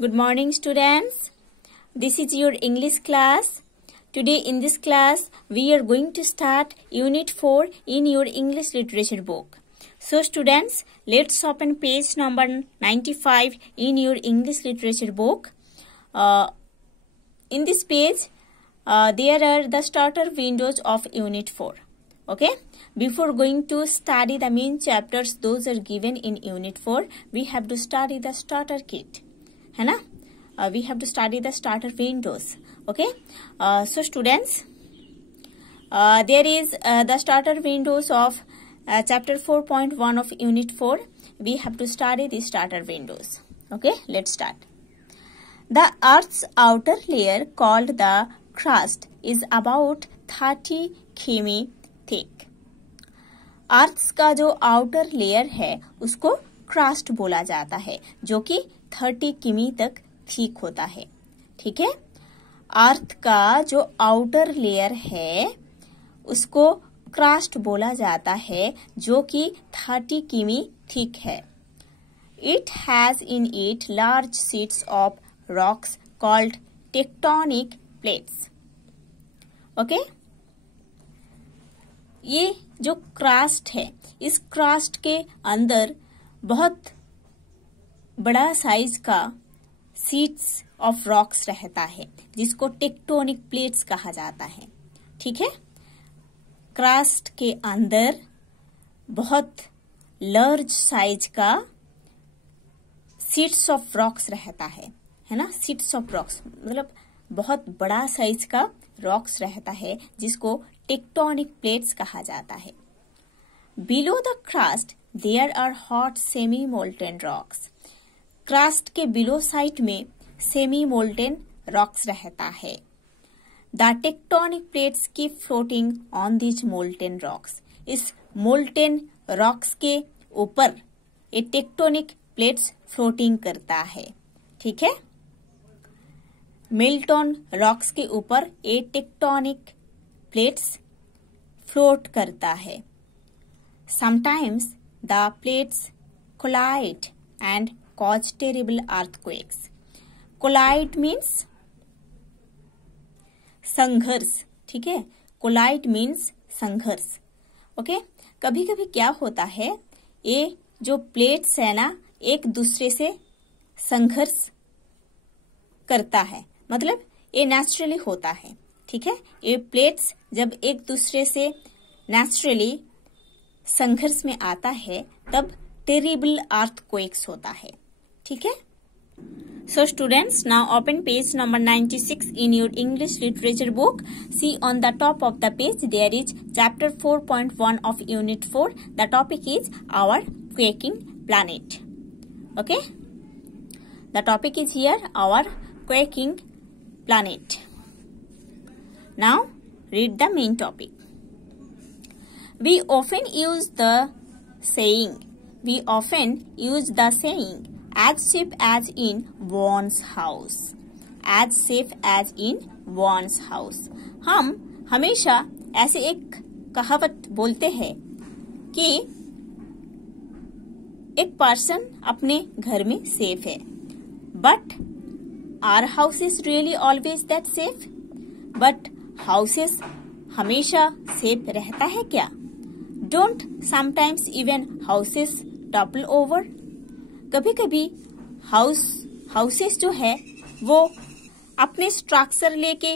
Good morning, students. This is your English class. Today in this class, we are going to start Unit 4 in your English literature book. So students, let's open page number 95 in your English literature book. In this page, there are the starter windows of Unit 4. Okay? Before going to study the main chapters, those are given in Unit 4, we have to study the starter kit. है ना? We have to study the starter windows. Okay? So students, there is the starter windows of chapter 4.1 of Unit 4. We have to study the starter windows. Okay? Let's start. The Earth's outer layer called the crust is about 30 किमी thick. अर्थ का जो outer layer है उसको crust बोला जाता है, जो कि 30 किमी तक थिक होता है. ठीक है. अर्थ का जो आउटर लेयर है उसको क्रस्ट बोला जाता है, जो कि 30 किमी थिक है. It has in it large sheets of rocks called tectonic plates. Okay. ये जो क्रस्ट है, इस क्रस्ट के अंदर बहुत बड़ा साइज का शीट्स ऑफ रॉक्स रहता है, जिसको टेक्टोनिक प्लेट्स कहा जाता है. ठीक है. क्रस्ट के अंदर बहुत लार्ज साइज का शीट्स ऑफ रॉक्स रहता है ना. शीट्स ऑफ रॉक्स मतलब बहुत बड़ा साइज का रॉक्स रहता है, जिसको टेक्टोनिक प्लेट्स कहा जाता है. Below the crust there are hot semi molten rocks. Crust के बिलो साइड में सेमी मोल्टेन रॉक्स रहता है. द टेक्टोनिक प्लेट्स की floating on this molten rocks. इस मोल्टेन रॉक्स के ऊपर ये टेक्टोनिक प्लेट्स फ्लोटिंग करता है. ठीक है. मिल्टन रॉक्स के ऊपर ये टेक्टोनिक प्लेट्स फ्लोट करता है. Sometimes the plates collide and cause terrible earthquakes. Collide means संघर्ष. ठीक है. कोलाइड मीन्स संघर्ष. ओके. कभी कभी क्या होता है, ये जो प्लेट्स है ना, एक दूसरे से संघर्ष करता है. मतलब ये नेचुरली होता है. ठीक है. ये प्लेट्स जब एक दूसरे से नेचुरली संघर्ष में आता है, तब टेरिबल अर्थक्वेक्स होता है. ठीक है. So students, now open page number 96 in your English literature book. See on the top of the page there is chapter 4.1 of Unit 4. The topic is our quaking planet. Okay. The topic is here our quaking planet. Now read the main topic. We often use the saying as safe as in one's house. As safe as in one's house. हम हमेशा ऐसे एक कहावत बोलते हैं कि एक person अपने घर में सेफ है. But our house is really always that safe. But houses हमेशा सेफ रहता है क्या? Don't sometimes even houses topple over. कभी कभी हाउसेस जो है वो अपने स्ट्रक्चर लेके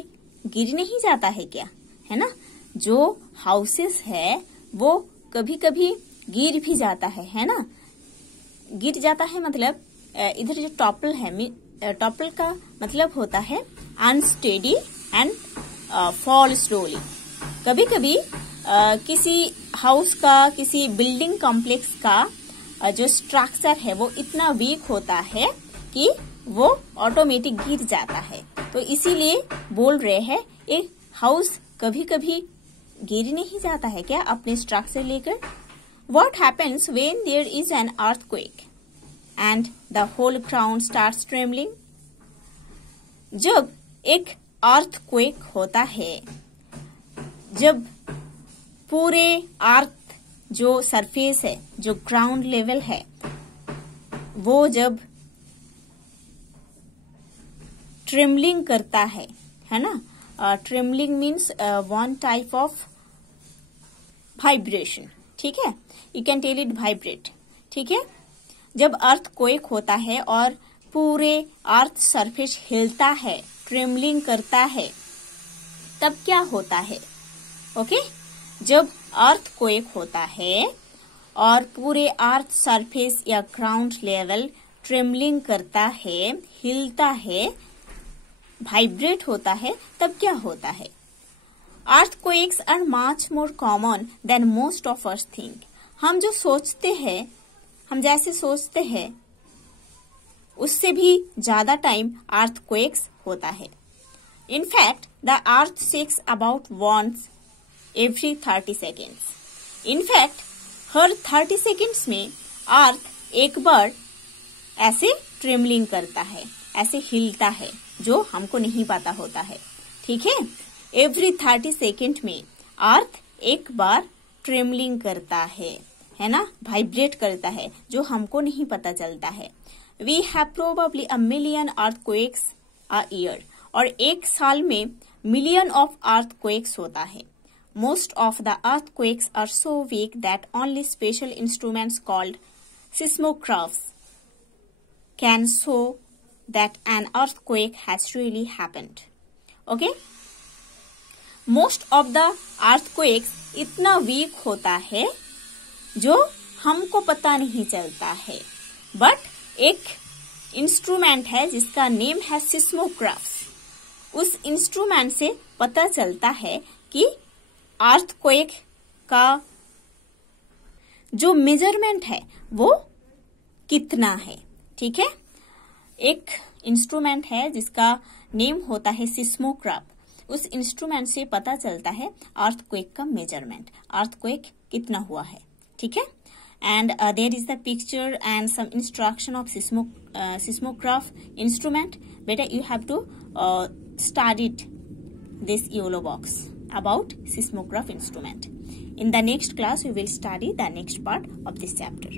गिर नहीं जाता है क्या? है ना. जो हाउसेस है वो कभी कभी गिर भी जाता है ना. गिर जाता है मतलब इधर जो टॉपल है, टॉपल का मतलब होता है अनस्टेडी एंड फॉल स्लोली. कभी कभी किसी हाउस का, किसी बिल्डिंग कॉम्प्लेक्स का जो स्ट्रक्चर है वो इतना वीक होता है कि वो ऑटोमेटिक गिर जाता है. तो इसीलिए बोल रहे हैं एक हाउस कभी कभी गिर नहीं जाता है क्या अपने स्ट्रक्चर लेकर? What happens when there is an earthquake and the whole ground starts trembling? जब एक earthquake होता है, जब पूरे अर्थ जो सरफेस है, जो ग्राउंड लेवल है, वो जब ट्रेमलिंग करता है ना। Trembling means one type of vibration, ठीक है, you can tell it vibrate, ठीक है। जब अर्थक्वेक होता है और पूरे अर्थ सरफेस हिलता है, ट्रेमलिंग करता है, तब क्या होता है? ओके, जब अर्थक्वेक होता है और पूरे अर्थ सरफेस या ग्राउंड लेवल ट्रेमलिंग करता है, हिलता है, वाइब्रेट होता है, तब क्या होता है? Earthquakes are much more common than most of us think. हम जो सोचते हैं, हम जैसे सोचते हैं, उससे भी ज्यादा टाइम earthquakes होता है. In fact, the earth shakes about once every 30 seconds. In fact, her 30 seconds में अर्थ एक बार ऐसे ट्रेमलिंग करता है, ऐसे हिलता है, जो हमको नहीं पता होता है, ठीक है। एवरी 30 सेकेंड में अर्थ एक बार ट्रेमलिंग करता है ना, वाइब्रेट करता है, जो हमको नहीं पता चलता है। We have probably a million earthquakes a year, और एक साल में मिलियन ऑफ अर्थक्वेक्स होता है। Most of the earthquakes are so weak that only special instruments called seismographs can show that an earthquake has really happened. Okay? Most of the earthquakes इतना week होता है जो हमको पता नहीं चलता है, बट एक इंस्ट्रूमेंट है जिसका नेम है सिस्मोग्राफ्स। उस इंस्ट्रूमेंट से पता चलता है कि अर्थक्वेक का जो मेजरमेंट है वो कितना है, ठीक है। एक इंस्ट्रूमेंट है जिसका नेम होता है सिस्मोग्राफ। उस इंस्ट्रूमेंट से पता चलता है अर्थक्वेक का मेजरमेंट, अर्थक्वेक कितना हुआ है, ठीक है। And there is the picture and some instruction of seismograph instrument. बेटा you have to study this yellow box about seismograph instrument. In the next class we will study the next part of this chapter.